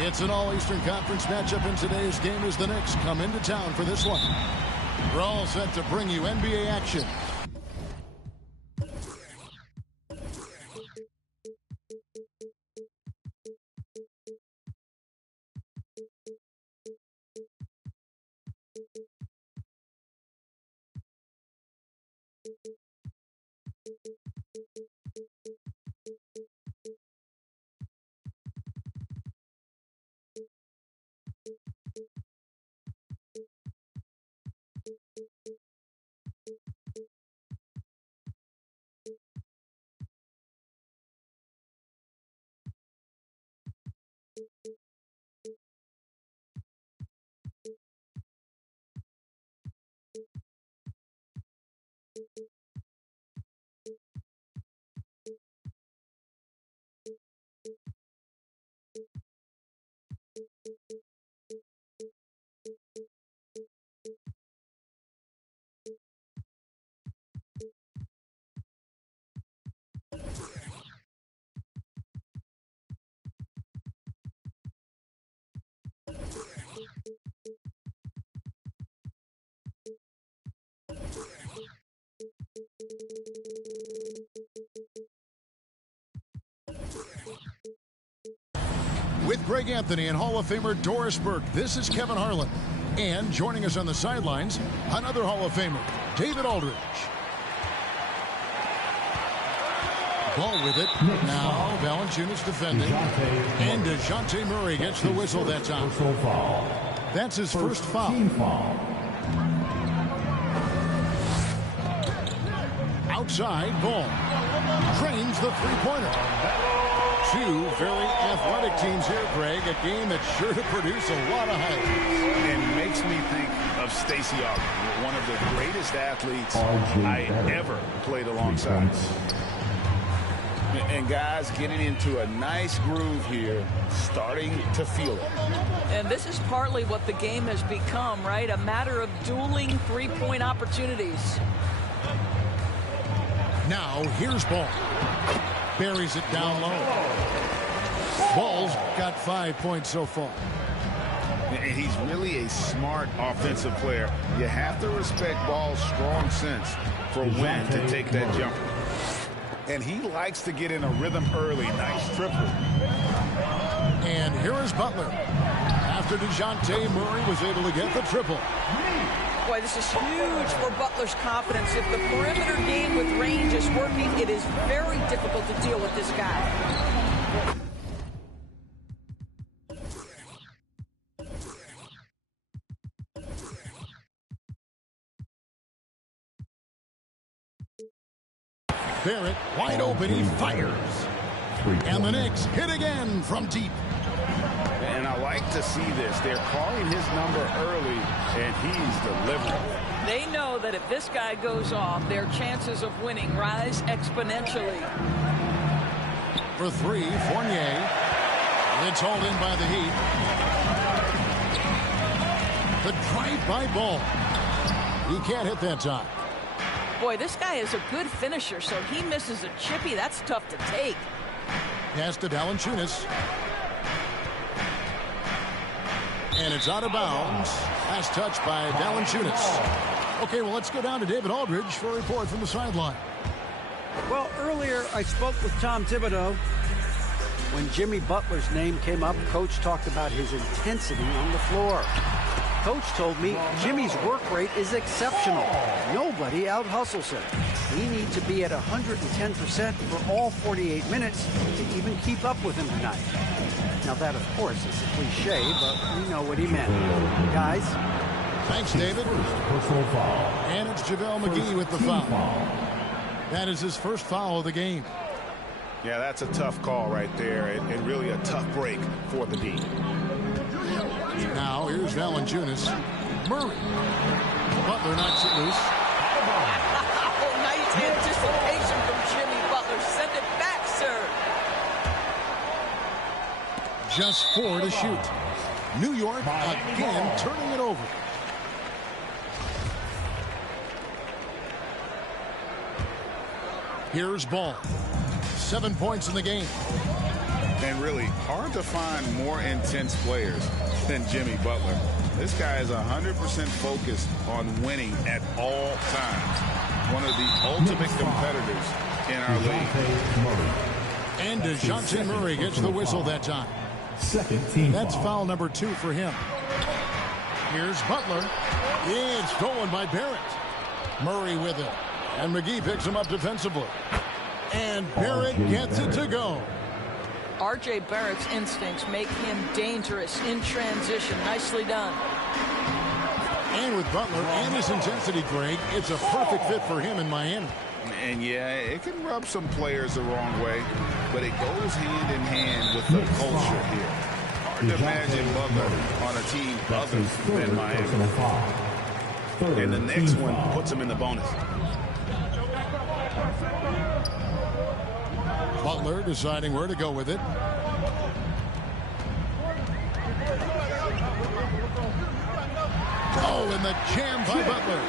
It's an all-Eastern Conference matchup in today's game as the Knicks come into town for this one. We're all set to bring you NBA action. With Greg Anthony and Hall of Famer Doris Burke, this is Kevin Harlan. And joining us on the sidelines, another Hall of Famer, David Aldridge. Ball with it. Now Valanciunas defending. And DeJounte Murray gets the whistle that time. That's his first foul. Outside, ball. Drains the three-pointer. Two very athletic teams here, Greg. A game that's sure to produce a lot of highlights. And makes me think of Stacey Augmon, one of the greatest athletes I ever played alongside. And guys getting into a nice groove here, starting to feel it. And this is partly what the game has become, right? A matter of dueling three-point opportunities. Now, here's Ball. Buries it down low. Ball's got 5 points so far. And he's really a smart offensive player. You have to respect Ball's strong sense for when to take that jumper. And he likes to get in a rhythm early. Nice triple. And here is Butler. After DeJounte Murray was able to get the triple. Boy, this is huge for Butler's confidence. If the perimeter game with range is working, it is very difficult to deal with this guy. Barrett wide open, he fires. And the Knicks hit again from deep. And I like to see this. They're calling his number early, and he's delivering. They know that if this guy goes off, their chances of winning rise exponentially. For three, Fournier. It's hauled in by the Heat. The drive-by Ball. He can't hit that time. Boy, this guy is a good finisher, so he misses a chippy. That's tough to take. Pass to Valanciunas. And it's out of bounds. Last touch by Valanciunas. Okay, well, let's go down to David Aldridge for a report from the sideline. Well, earlier I spoke with Tom Thibodeau. When Jimmy Butler's name came up, Coach talked about his intensity on the floor. Coach told me Jimmy's work rate is exceptional. Nobody out-hustles him. He needs to be at 110% for all 48 minutes to even keep up with him tonight. Now that, of course, is a cliche, but we know what he meant. Guys? Thanks, David. And it's JaVale McGee with the foul. That is his first foul of the game. Yeah, that's a tough call right there, and really a tough break for the D. Now, here's Valanciunas. Murray. Butler knocks it loose. Oh, nice anticipation from Jimmy Butler. Send it back, sir. Just 4 to shoot. New York again turning it over. Here's Ball. 7 points in the game. And really, hard to find more intense players than Jimmy Butler. This guy is 100% focused on winning at all times. One of the ultimate competitors in our league. And DeJounte Murray gets the whistle that time. Second team That's foul number 2 for him. Here's Butler. It's stolen by Barrett. Murray with it. And McGee picks him up defensively. And Barrett gets it to go. R.J. Barrett's instincts make him dangerous in transition. Nicely done. And with Butler and his intensity, Greg, it's a perfect fit for him in Miami. And yeah, it can rub some players the wrong way, but it goes hand in hand with the culture here. Hard to imagine Butler on a team other than Miami. And the next one puts him in the bonus. Butler deciding where to go with it. Oh, and the jam by Butler.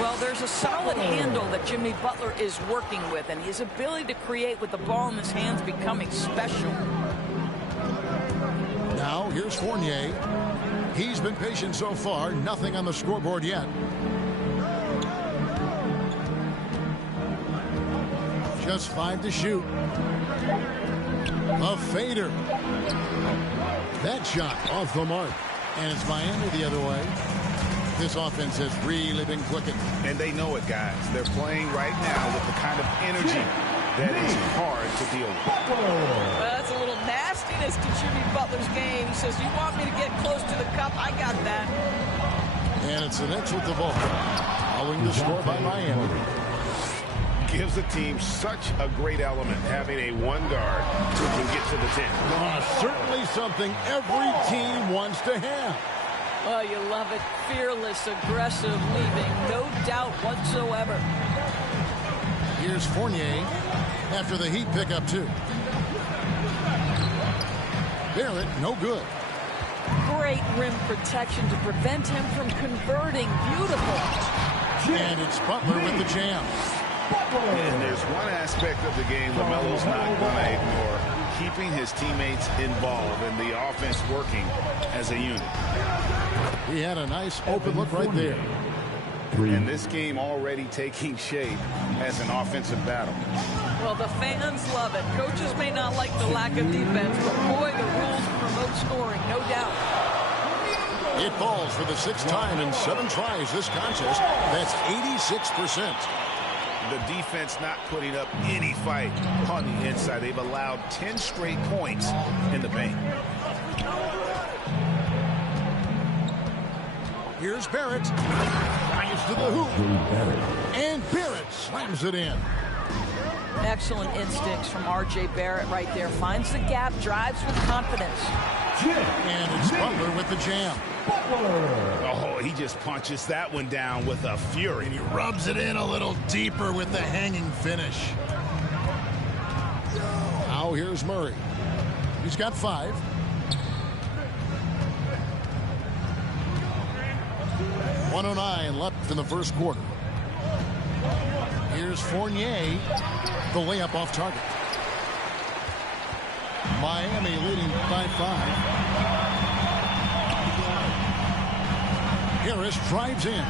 Well, there's a solid handle that Jimmy Butler is working with, and his ability to create with the ball in his hands becoming special. Now, here's Fournier. He's been patient so far. Nothing on the scoreboard yet. Just 5 to shoot. A fader. That shot off the mark. And it's Miami the other way. This offense has really been quickened. And they know it, guys. They're playing right now with the kind of energy that is hard to deal with. Well, that's a little nastiness to Jimmy Butler's game. He says, you want me to get close to the cup? I got that. And it's the Knicks with the ball. Following the score by Miami. Gives the team such a great element having a one guard who can get to the 10. Certainly something every team wants to have. Oh, you love it. Fearless, aggressive, leaving. No doubt whatsoever. Here's Fournier after the Heat pick up 2. Barrett, no good. Great rim protection to prevent him from converting. Beautiful. And it's Butler with the jam. And there's one aspect of the game LaMelo's not going to ignore. Keeping his teammates involved and the offense working as a unit. He had a nice open look right there. And this game already taking shape as an offensive battle. Well, the fans love it. Coaches may not like the lack of defense, but boy, the rules promote scoring, no doubt. It falls for the 6th time in 7 tries this contest. That's 86%. The defense not putting up any fight on the inside. They've allowed 10 straight points in the paint. Here's Barrett. Fires to the hoop. And Barrett slams it in. Excellent instincts from R.J. Barrett right there. Finds the gap, drives with confidence. And it's Butler with the jam. Oh, he just punches that one down with a fury. And he rubs it in a little deeper with the hanging finish. Now here's Murray. He's got 5. .109 left in the first quarter. Here's Fournier. The layup off target. Miami leading by 5. Harris drives in.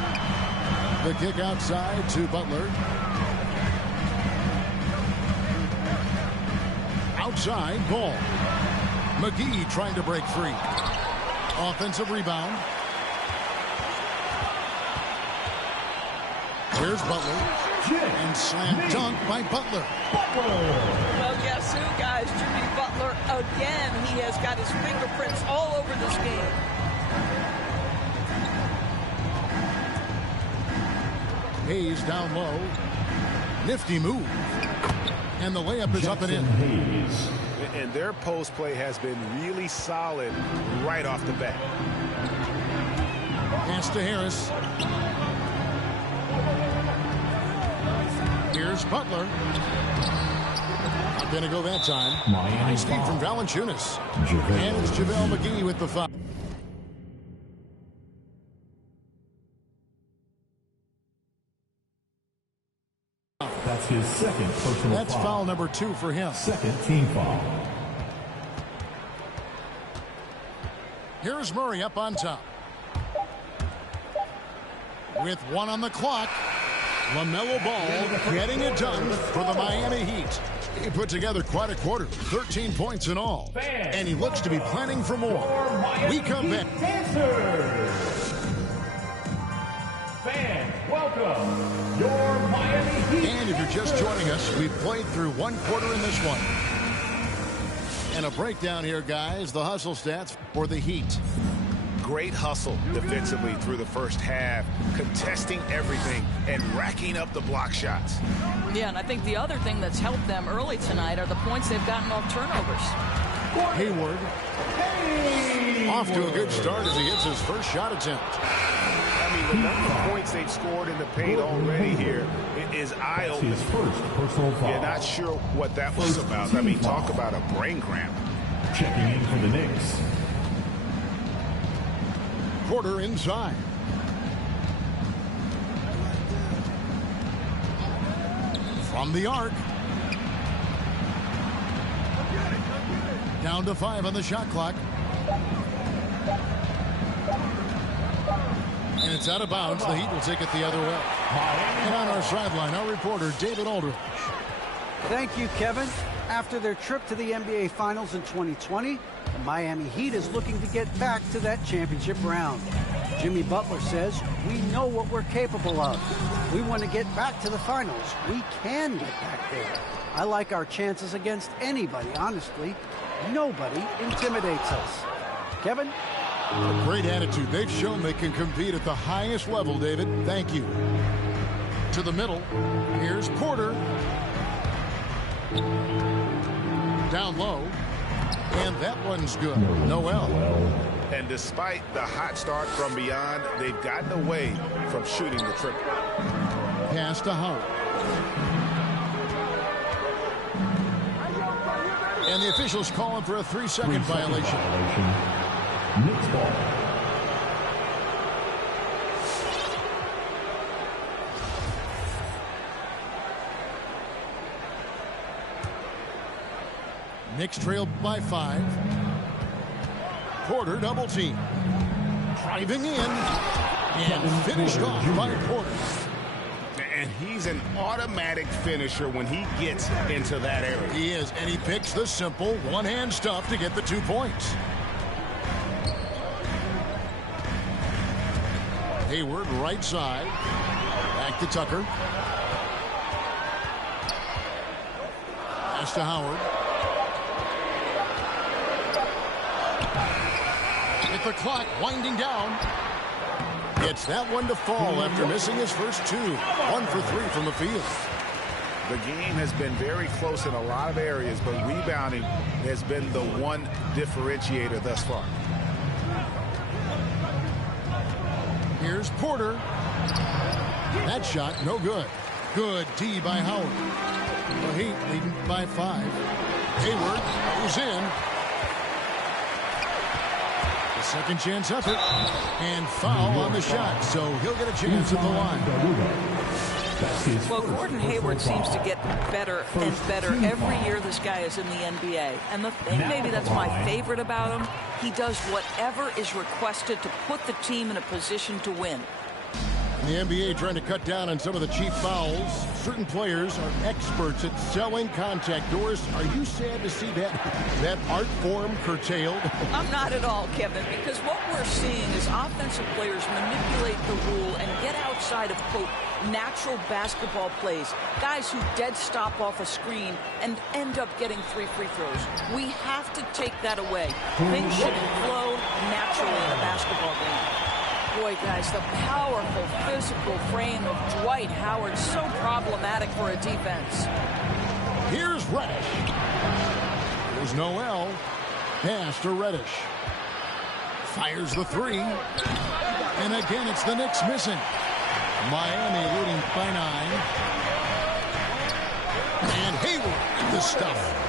The kick outside to Butler. Outside ball. McGee trying to break free. Offensive rebound. Here's Butler. And slam dunk by Butler. Well, guess who, guys? Jimmy Butler, again, he has got his fingerprints all over this game. Hayes down low. Nifty move. And the layup is up and in. And their post play has been really solid right off the bat. Pass to Harris. Here's Butler. Not going to go that time. Nice feed from Valanciunas. And it's JaVale McGee with the foul. That's his second personal foul. That's foul number 2 for him. Second team foul. Here's Murray up on top. With 1 on the clock, LaMelo Ball getting it done for the Miami Heat. He put together quite a quarter, 13 points in all. And he looks to be planning for more. We come back. Fans, welcome your Miami Heat. And if you're just joining us, we've played through 1 quarter in this one. And a breakdown here, guys. The hustle stats for the Heat. Great hustle defensively through the first half, contesting everything and racking up the block shots. Yeah, and I think the other thing that's helped them early tonight are the points they've gotten off turnovers. Hayward off to a good start as he hits his first shot attempt. I mean, the number of points they've scored in the paint already here is eye-opening. His first personal foul. You're not sure what that was about. I mean, talk about a brain cramp. Checking in for the Knicks. Porter inside. From the arc. Down to 5 on the shot clock. And it's out of bounds. The Heat will take it the other way. And on our sideline, our reporter, David Aldridge. Thank you, Kevin. After their trip to the NBA Finals in 2020, the Miami Heat is looking to get back to that championship round. Jimmy Butler says, we know what we're capable of. We want to get back to the finals. We can get back there. I like our chances against anybody, honestly. Nobody intimidates us. Kevin? A great attitude. They've shown they can compete at the highest level, David. Thank you. To the middle. Here's Porter. Down low. And that one's good. Noel. And despite the hot start from beyond, they've gotten away from shooting the triple. Pass to Howard. And the officials calling for a 3-second violation. Knicks ball. Knicks trailed by 5. Porter double team. Driving in. And finished off by Porter. And he's an automatic finisher when he gets into that area. He is, and he picks the simple one-hand stuff to get the 2 points. Hayward right side. Back to Tucker. Pass to Howard. With the clock winding down. Gets that one to fall after missing his first 2. 1 for 3 from the field. The game has been very close in a lot of areas, but rebounding has been the one differentiator thus far. Here's Porter. That shot, no good. Good D by Howard. The Heat leading by 5. Hayward goes in. The second chance effort. And foul on the shot, so he'll get a chance at the line. Well, Gordon Hayward seems to get better and better every year this guy is in the NBA. And the thing maybe that's my favorite about him, he does whatever is requested to put the team in a position to win. The NBA trying to cut down on some of the cheap fouls. Certain players are experts at selling contact. Doris, are you sad to see that art form curtailed? I'm not at all, Kevin, because what we're seeing is offensive players manipulate the rule and get outside of, quote, natural basketball plays. Guys who dead stop off a screen and end up getting 3 free throws. We have to take that away. Things should flow naturally in a basketball game. Boy, guys, the powerful physical frame of Dwight Howard, so problematic for a defense. Here's Reddish. Here's Noel. Pass to Reddish. Fires the 3. And again, it's the Knicks missing. Miami leading by 9. And Hayward the stuff.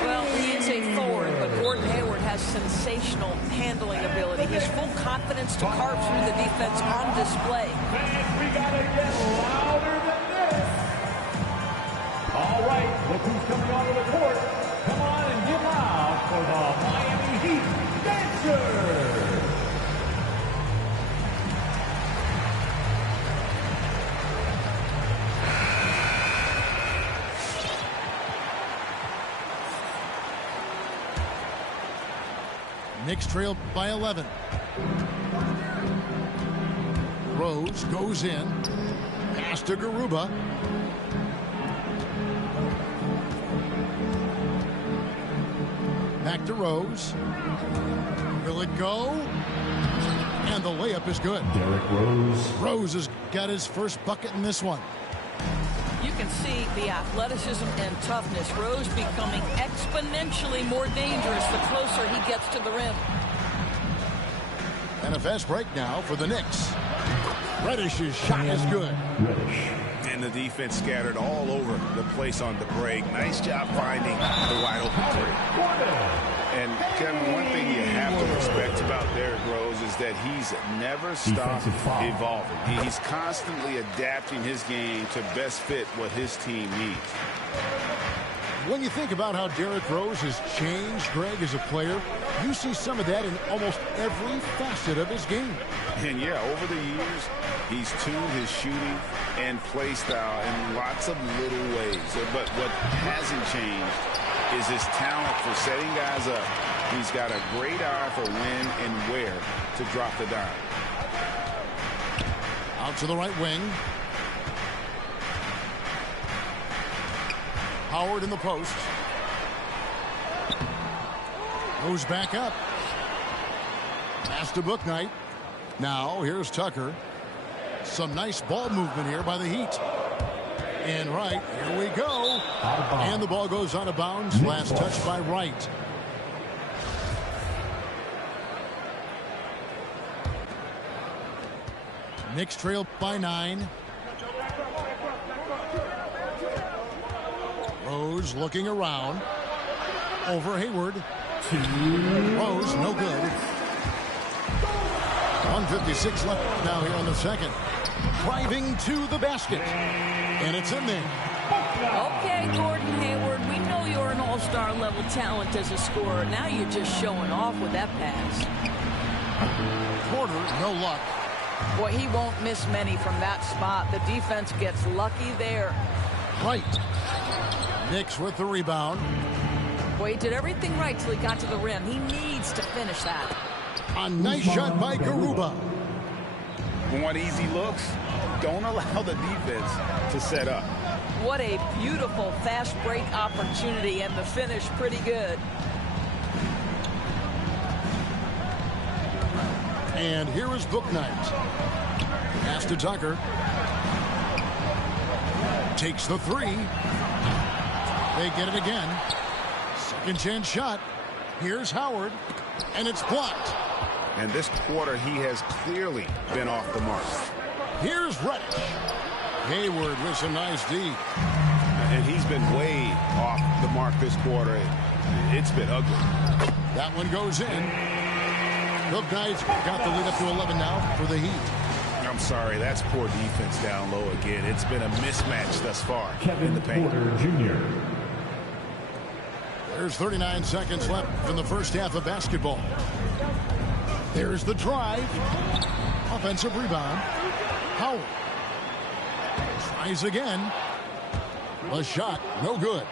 Well, he is a forward, but Gordon Hayward has sensational handling ability. His full confidence to carve through the defense on display. Fans, we gotta get louder than this. All right, look who's coming onto the court. Come on and get loud for the Miami Heat Dancers. Knicks trail by 11. Rose goes in. Pass to Garuba. Back to Rose. Will it go? And the layup is good. Derrick Rose. Rose has got his first bucket in this one. You can see the athleticism and toughness. Rose becoming exponentially more dangerous the closer he gets to the rim. And a fast break now for the Knicks. Reddish's shot is good. Reddish. And the defense scattered all over the place on the break. Nice job finding the wide open three. And Kevin, one thing you have to respect about Derrick Rose is that he's never stopped evolving. He's constantly adapting his game to best fit what his team needs. When you think about how Derrick Rose has changed, Greg, as a player, you see some of that in almost every facet of his game. And yeah, over the years, he's tuned his shooting and play style in lots of little ways. But what hasn't changed is his talent for setting guys up. He's got a great eye for when and where to drop the dime. Out to the right wing. Howard in the post. Goes back up. Pass to Bouknight. Now here's Tucker. Some nice ball movement here by the Heat. And right, here we go. And the ball goes out of bounds. Last touch by Wright. Knicks trail by 9. Rose looking around. Over Hayward. Rose, no good. 1:56 left now here on the second. Driving to the basket. And it's in there. Okay, Gordon Hayward, we know you're an all-star level talent as a scorer. Now you're just showing off with that pass. Porter, no luck. Boy, he won't miss many from that spot. The defense gets lucky there. Right. Knicks with the rebound. Boy, he did everything right till he got to the rim. He needs to finish that. A nice shot by Garuba. Want easy looks? Don't allow the defense to set up. What a beautiful fast break opportunity, and the finish pretty good. And here is Bouknight. Pass to Tucker. Takes the three. They get it again. Second chance shot. Here's Howard. And it's blocked. And this quarter, he has clearly been off the mark. Here's Reddish. Hayward with some nice D. And he's been way off the mark this quarter. It's been ugly. That one goes in. Bouknight's got the lead up to 11 now for the Heat. I'm sorry, that's poor defense down low again. It's been a mismatch thus far in the paint. Porter Jr. There's 39 seconds left in the first half of basketball. There's the drive. Offensive rebound. Howard tries again. A shot, no good.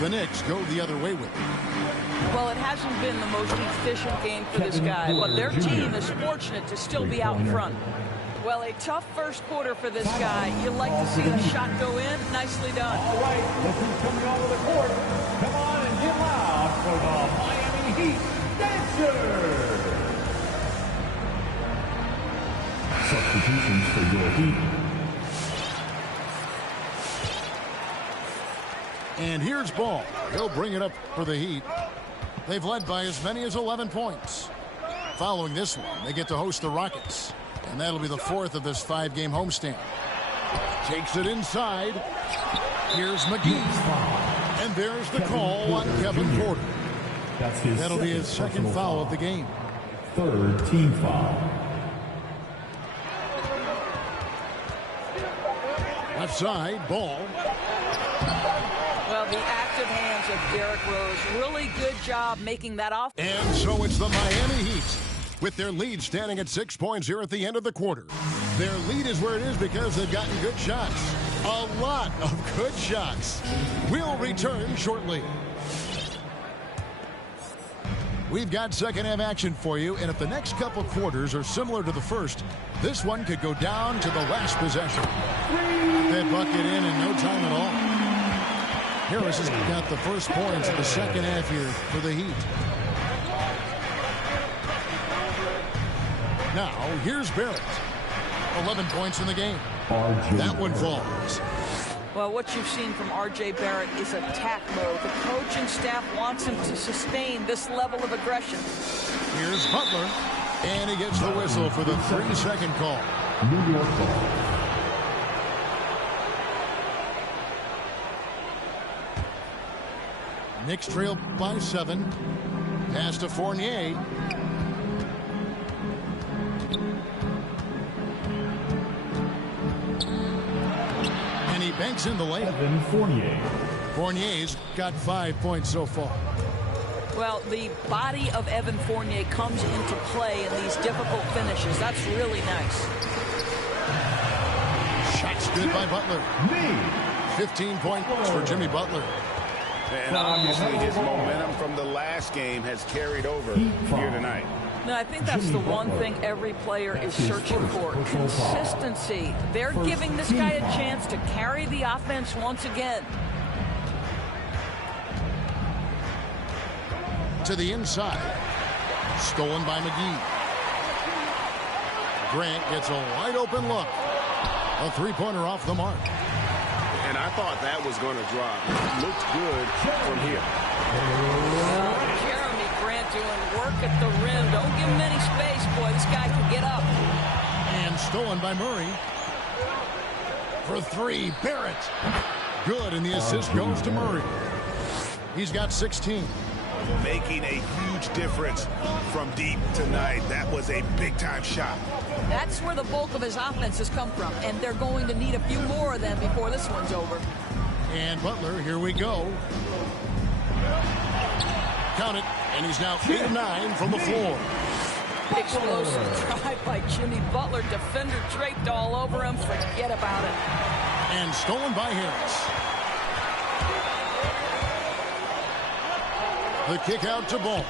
The Knicks go the other way with it. Well, it hasn't been the most efficient game for this guy, but their team is fortunate to still be out in front. Well, a tough first quarter for this guy. You like to see the shot go in. Nicely done. All right, look who's coming onto the court. Come on and get loud for the Miami Heat Dancers. Substitutions for your Heat. And here's Ball. He'll bring it up for the Heat. They've led by as many as 11 points. Following this one, they get to host the Rockets. And that'll be the fourth of this 5-game homestand. Takes it inside. Here's McGee. And there's the call on Kevin Porter. That'll be his second foul of the game. Third team foul. Left side, Ball. Well, the active hands of Derrick Rose. Really good job making that off. And so it's the Miami Heat, with their lead standing at 6 points here at the end of the quarter. Their lead is where it is because they've gotten good shots. A lot of good shots. We'll return shortly. We've got second half action for you, and if the next couple quarters are similar to the first, this one could go down to the last possession. That bucket in no time at all. Harris has got the first points of the second half here for the Heat. Now, here's Barrett. 11 points in the game. That one falls. Well, what you've seen from R.J. Barrett is attack mode. The coaching staff wants him to sustain this level of aggression. Here's Butler, and he gets the whistle for the 3-second call. New York ball. Knicks trail by 7. Pass to Fournier. And he banks in the layup. Evan Fournier. Fournier's got 5 points so far. Well, the body of Evan Fournier comes into play in these difficult finishes. That's really nice. Shots good by Butler. 15 points for Jimmy Butler. And obviously his momentum from the last game has carried over here tonight. No, I think that's the one thing every player is searching for. Consistency. They're giving this guy a chance to carry the offense once again. To the inside. Stolen by McGee. Grant gets a wide open look. A three-pointer off the mark. And I thought that was going to drop. Looked good from here. Jeremy Grant doing work at the rim. Don't give him any space, boy. This guy can get up. And stolen by Murray. For 3, Barrett. Good, and the assist goes to Murray. He's got 16. Making a huge difference from deep tonight. That was a big-time shot. That's where the bulk of his offense has come from, and they're going to need a few more of them before this one's over. And Butler, here we go. Count it, and he's now 8 of 9 from the floor. Explosive drive by Jimmy Butler. Defender draped all over him. Forget about it. And stolen by Harris. The kick out to Ball.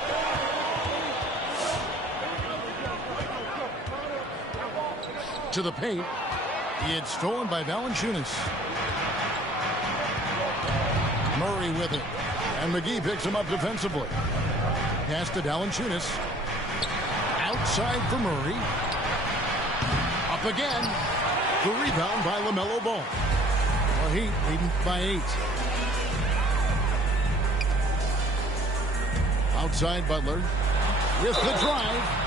To the paint. It's stolen by Valanciunas. Murray with it. And McGee picks him up defensively. Pass to Valanciunas. Outside for Murray. Up again. The rebound by LaMelo Ball. Well, Heat leading by 8. Outside Butler with the drive.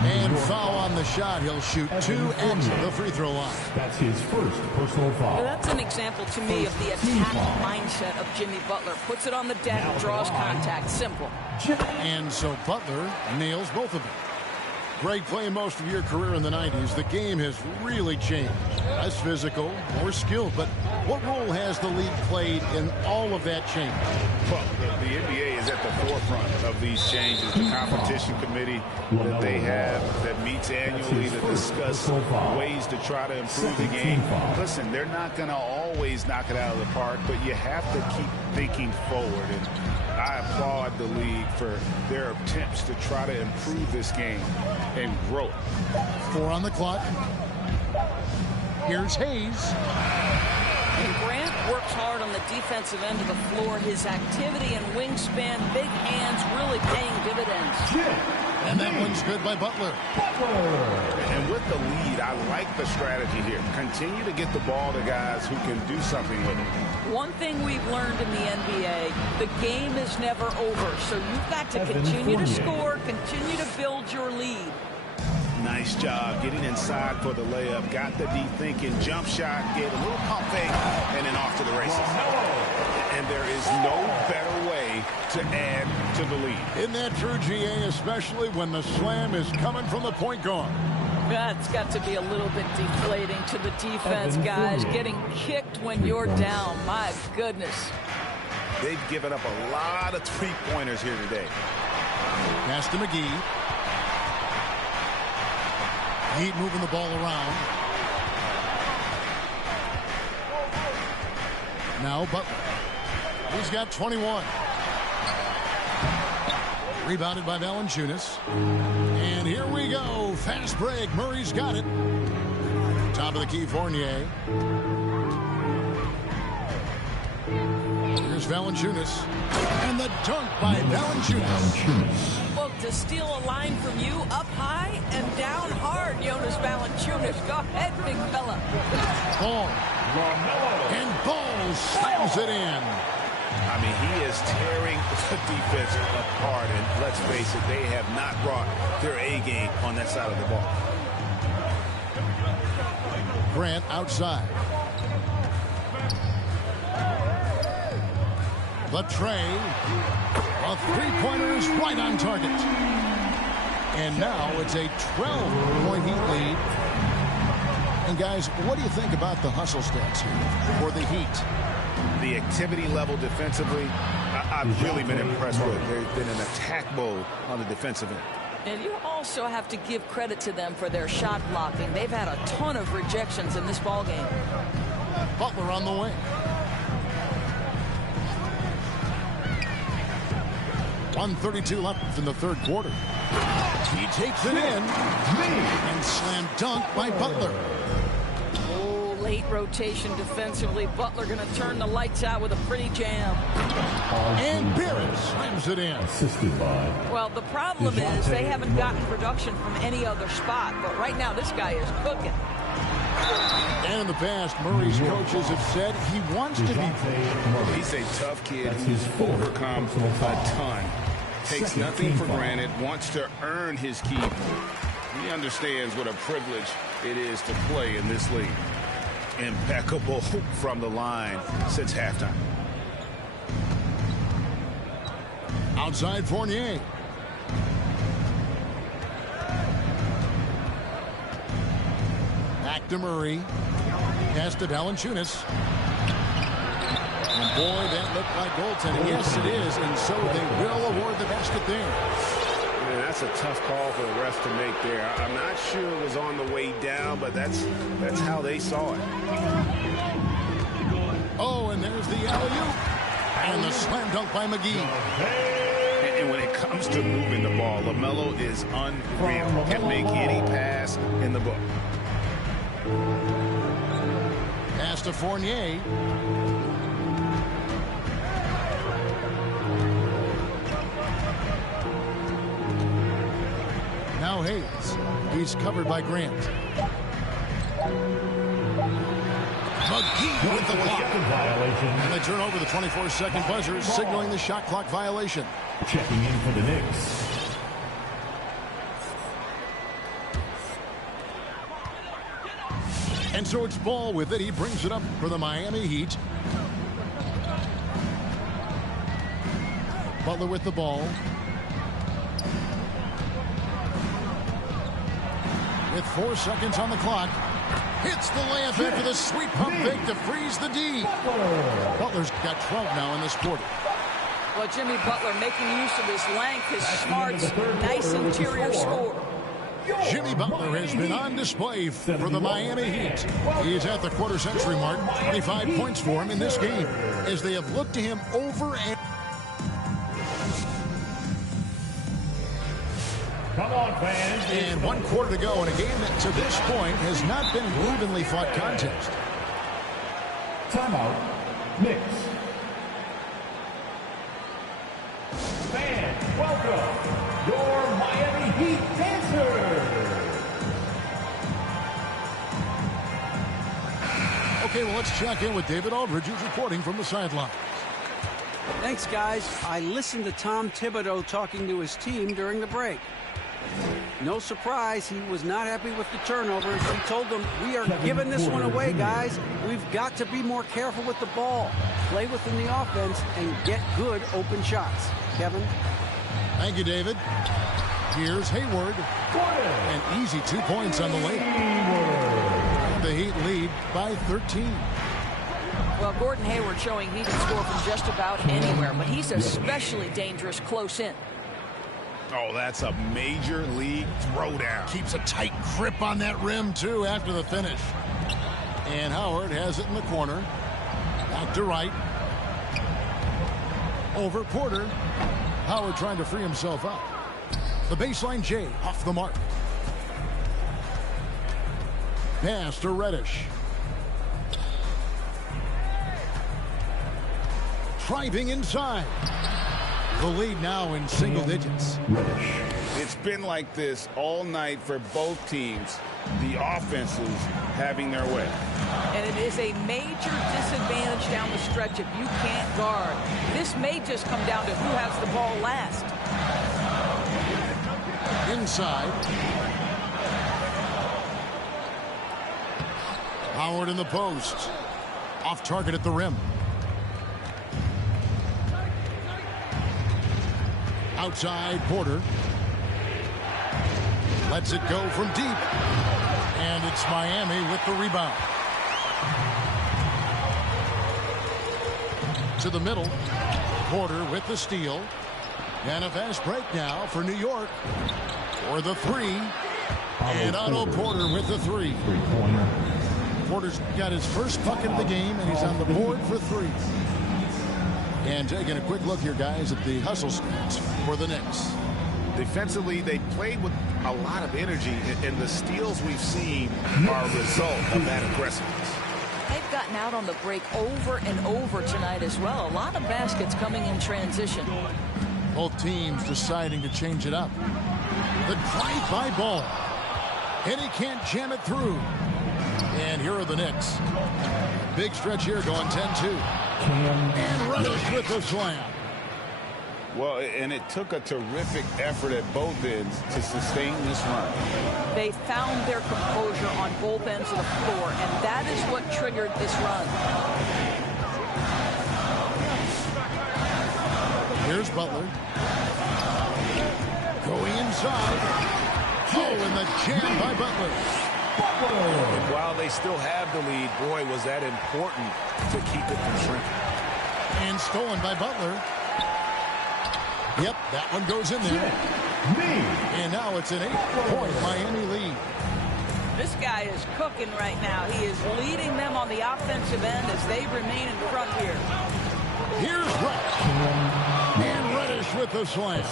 And foul on the shot. He'll shoot 2 at the free throw line. That's his first personal foul. Well, that's an example to me of the attack mindset of Jimmy Butler. Puts it on the deck, draws contact. Simple. And so Butler nails both of them. Greg, playing most of your career in the 90s, the game has really changed. Less physical, more skilled, but what role has the league played in all of that change? Well, the NBA is at the forefront of these changes. The competition committee that they have that meets annually to discuss ways to try to improve the game. Listen, they're not going to always knock it out of the park, but you have to keep thinking forward. And I applaud the league for their attempts to try to improve this game and grow. 4 on the clock. Here's Hayes. And Grant works hard on the defensive end of the floor. His activity and wingspan, big hands, really paying dividends. And that one's good by Butler. And with the lead, I like the strategy here. Continue to get the ball to guys who can do something with it. One thing we've learned in the NBA, the game is never over. So you've got to continue to score, continue to build your lead. Nice job getting inside for the layup. Got the deep thinking. Jump shot. Get a little pump fake. And then off to the races. And there is no better way to add to the lead. Isn't that true, GA, especially when the slam is coming from the point guard? That's got to be a little bit deflating to the defense, guys. Getting kicked when you're down. My goodness. They've given up a lot of three-pointers here today. Pass to McGee. Heat moving the ball around. Now Butler. He's got 21. Rebounded by Valanciunas. And here we go. Fast break. Murray's got it. Top of the key, Fournier. Here's Valanciunas. And the dunk by Valanciunas. Look, to steal a line from you, up high and down hard, Jonas Valanciunas. Go ahead, big fella. Ball. And Ball slams it in. I mean, he is tearing the defense apart, and let's face it, they have not brought their A game on that side of the ball. Grant outside. The tray. A three-pointer is right on target. And now it's a 12-point Heat lead. And guys, what do you think about the hustle stats here for the Heat? The activity level defensively, I've really been impressed with. There's been an attack mode on the defensive end. And you also have to give credit to them for their shot blocking. They've had a ton of rejections in this ballgame. Butler on the wing. 1:32 left in the third quarter. He takes it in. And slam dunk by Butler. Late rotation defensively. Butler going to turn the lights out with a pretty jam. And Barrett slams it in. Assisted by. Well, the problem is they haven't gotten production from any other spot. But right now, this guy is cooking. And in the past, Murray's coaches have said he wants to be. He's a tough kid who's overcome a ton. Takes nothing for granted, wants to earn his keep. He understands what a privilege it is to play in this league. Impeccable from the line since halftime. Outside Fournier. Back to Murray. Pass to Valanciunas. And boy, that looked like goaltending. Yes, it is. And so they will award the basket there. Man, that's a tough call for the refs to make there. I'm not sure it was on the way down, but that's how they saw it. Oh, and there's the alley-oop. And the slam dunk by McGee. And when it comes to moving the ball, LaMelo is unreal. Can make any pass in the book. Pass to Fournier. Now Hayes. He's covered by Grant. McGee with the block. And they turn over the 24-second buzzer, signaling the shot clock violation. Checking in for the Knicks. And so it's Ball with it. He brings it up for the Miami Heat. Butler with the ball. With 4 seconds on the clock. Hits the layup after the sweet pump fake to freeze the D. Butler's got 12 now in this quarter. Well, Jimmy Butler making use of his length, his smarts, nice interior score. Jimmy Butler has been on display for the Miami Heat. He's at the quarter-century mark. 25 points for him in this game as they have looked to him over and... Come on, fans. And 1 quarter to go in a game that to this point has not been an evenly fought contest. Timeout. Knicks. Fans, welcome your Miami Heat dancers. Okay, well, let's check in with David Aldridge, who's reporting from the sideline. Thanks, guys. I listened to Tom Thibodeau talking to his team during the break. No surprise, he was not happy with the turnovers. He told them, we are giving this one away, guys. We've got to be more careful with the ball, play within the offense, and get good open shots. Kevin? Thank you, David. Here's Hayward. An easy 2 points on the layup. And the Heat lead by 13. Well, Gordon Hayward showing he can score from just about anywhere, but he's especially dangerous close in. Oh, that's a major league throwdown. Keeps a tight grip on that rim, too, after the finish. And Howard has it in the corner. Back to right. Over Porter. Howard trying to free himself up. The baseline J off the mark. Pass to Reddish. Driving inside. The lead now in single digits. It's been like this all night for both teams. The offenses having their way. And it is a major disadvantage down the stretch if you can't guard. This may just come down to who has the ball last. Inside. Howard in the post. Off target at the rim. Outside, Porter. Lets it go from deep. And it's Miami with the rebound. To the middle. Porter with the steal. And a fast break now for New York. For the three. And Otto Porter with the three. Porter's got his first bucket of the game, and he's on the board for three. And taking a quick look here, guys, at the hustle stats for the Knicks. Defensively, they played with a lot of energy, and the steals we've seen are a result of that aggressiveness. They've gotten out on the break over and over tonight as well. A lot of baskets coming in transition. Both teams deciding to change it up. The drive-by ball. And he can't jam it through. And here are the Knicks. Big stretch here going 10-2. And Reddish with the slam. Well, and it took a terrific effort at both ends to sustain this run. They found their composure on both ends of the floor, and that is what triggered this run. Here's Butler. Going inside. Oh, and the jam by Butler. And while they still have the lead, boy, was that important to keep it from shrinking. And stolen by Butler. Yep, that one goes in there. And now it's an 8-point Miami lead. This guy is cooking right now. He is leading them on the offensive end as they remain in front here. Here's Reddish. And Reddish with the slam.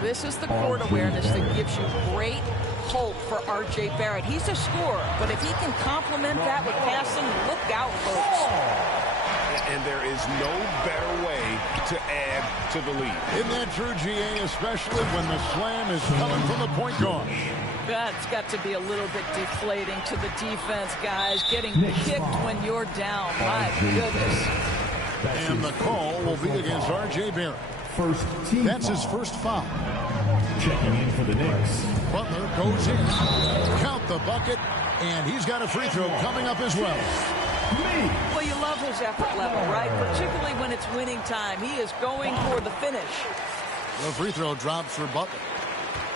This is the court awareness that gives you great hope for R.J. Barrett. He's a scorer, but if he can complement that with passing, look out, folks. And there is no better way to add to the lead. Isn't that true, GA, especially when the slam is coming from the point guard? That's got to be a little bit deflating to the defense, guys. Getting kicked when you're down. My goodness. And the call will be against R.J. Barrett. That's his first foul. Checking in for the Knicks. Butler goes in. Count the bucket. And he's got a free throw coming up as well. Well, you love his effort level, right? Particularly when it's winning time. He is going for the finish. The free throw drops for Butler.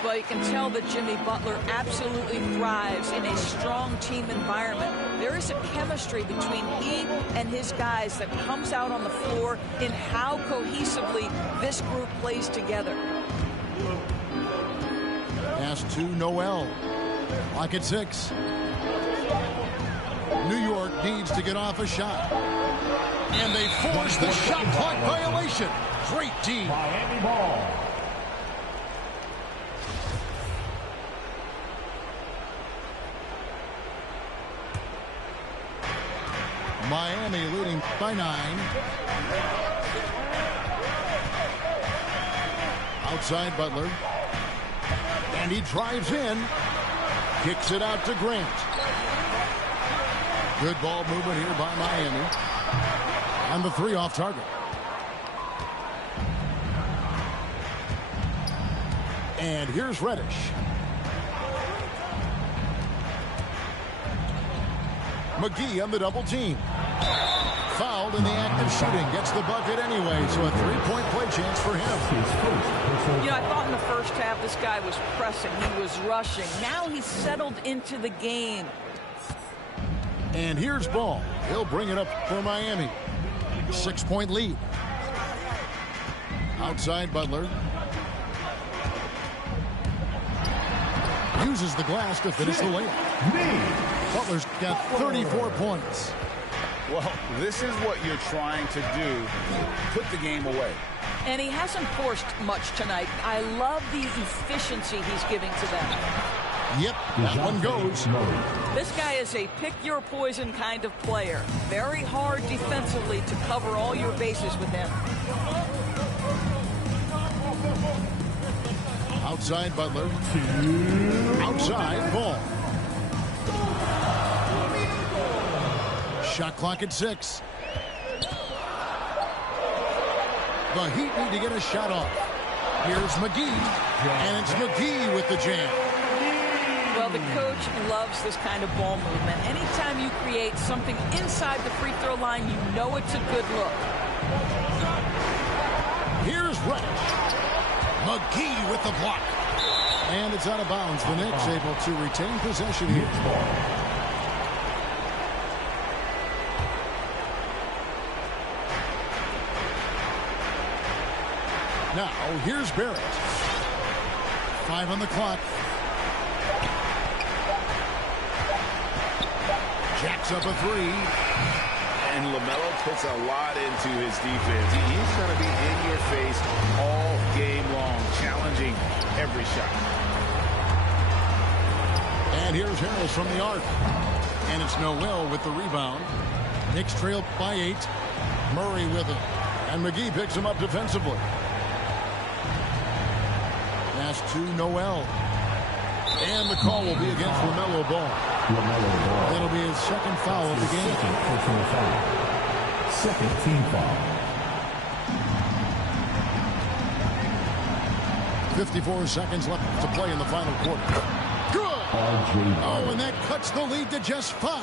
Well, you can tell that Jimmy Butler absolutely thrives in a strong team environment. There is a chemistry between he and his guys that comes out on the floor in how cohesively this group plays together. Pass to Noel. Clock at 6. New York needs to get off a shot. And they force the shot clock violation. Great D. Miami ball. Miami leading by 9. Outside Butler. And he drives in. Kicks it out to Grant. Good ball movement here by Miami. And the three off target. And here's Reddish. McGee on the double team. Fouled in the act of shooting. Gets the bucket anyway, so a three-point play chance for him. You know, I thought in the first half this guy was pressing. He was rushing. Now he's settled into the game. And here's Ball. He'll bring it up for Miami. 6-point lead. Outside Butler. Uses the glass to finish the layup. Butler's got 34 points. Well, this is what you're trying to do. Put the game away. And he hasn't forced much tonight. I love the efficiency he's giving to them. Yep, that one goes. This guy is a pick-your-poison kind of player. Very hard defensively to cover all your bases with him. Outside Butler. Outside Ball. Shot clock at 6. The Heat need to get a shot off. Here's McGee. And it's McGee with the jam. Well, the coach loves this kind of ball movement. Anytime you create something inside the free throw line, you know it's a good look. Here's Reddish. McGee with the block. And it's out of bounds. The Knicks able to retain possession here. Now, here's Barrett. 5 on the clock. Jacks up a 3. And LaMelo puts a lot into his defense. He's going to be in your face all game long, challenging every shot. And here's Harris from the arc. And it's Noel with the rebound. Knicks trail by 8. Murray with it. And McGee picks him up defensively. Pass to Noel. And the call will be against LaMelo Ball. That'll be his second foul of the game. Second team foul. 54 seconds left to play in the final quarter. Good! Oh, and that cuts the lead to just 5.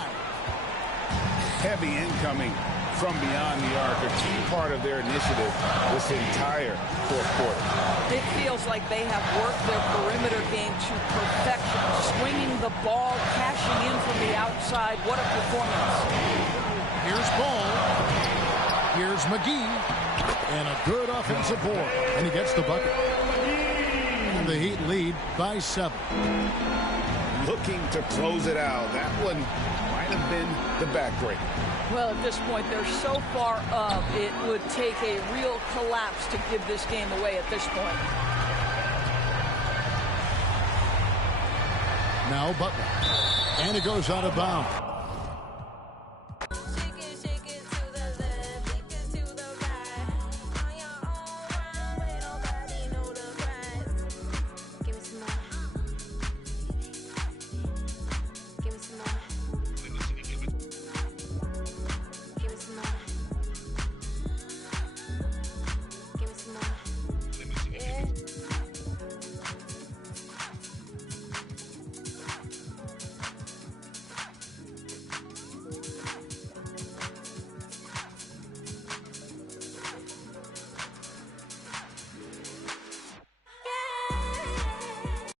Heavy incoming from beyond the arc, a key part of their initiative this entire fourth quarter. It feels like they have worked their perimeter game to perfection, swinging the ball, cashing in from the outside. What a performance. Here's Ball. Here's McGee. And a good offensive board. And he gets the bucket. And the Heat lead by 7. Looking to close it out. That one might have been the backbreaker. Well, at this point, they're so far up, it would take a real collapse to give this game away at this point. Now Butler. And it goes out of bounds.